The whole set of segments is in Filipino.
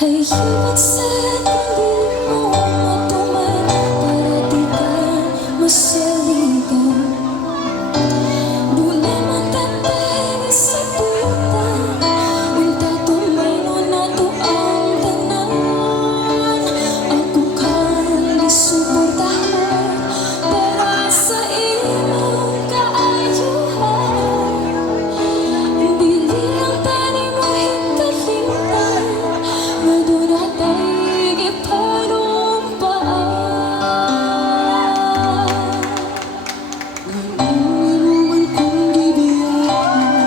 Hayat sa tabi mo matuman para di ka masalitan. Duna matatay sa putan, unta tumano na to ang tanan. Ako kang isuportahan para sa imong kaayuhan. Dili lang tani mo hikalimtan, madura tayo gipanumpaan. Ngayon kung gibiyahin,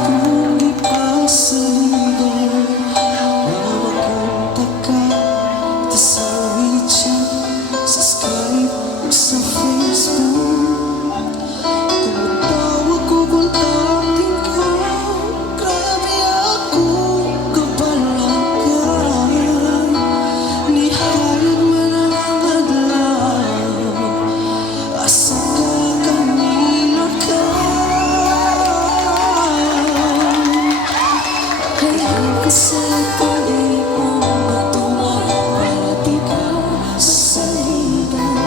kung ipasaligan, mawakunta ka sa WeChat, sa Skype, sa Facebook. Kung tawag ko, kontakin ka, grabe akong kabalakan. Nihayag man ang adlaw, asa ka kanina ka. Hayag ka sa tabi mo matuman para di ka sasalitan.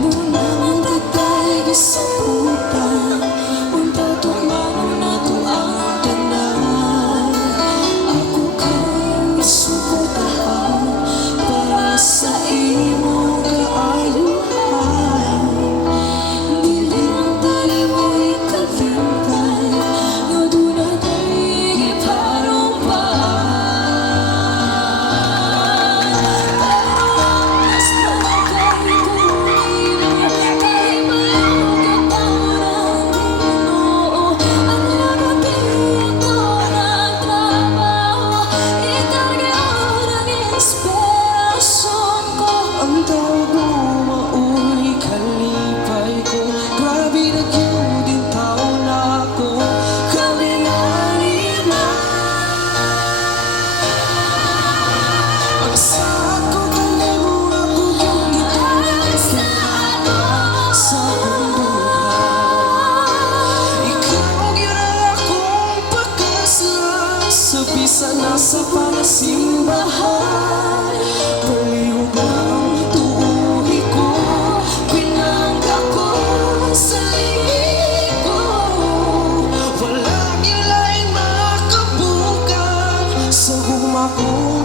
Duna matatay sa putan, unta tumano na to ang tanan. Ako kang isuportahan para sa imong kaayuhan. Dili lang tani mo ikalimtan, nga duna tayo gipanumpaan. Pero ang mas malagay kung imo kay malugod taon ang Ginoo. Ang nagatiyak ko ng trabaho, ikarga ng inspirasyon ko. Ang tawag mo mauni kalipay ko, grabe na yun din taon na ako. Kami nga lima, pag-asaan ko kami mo ako yung gitara sa buhay. Ikaw yun akong pagkasal sa bisa na sa panasimbahan. Palihog lang tuuhi ko, pinangga ko sa liig ko. Walang ilaing makabukan sa guma ko.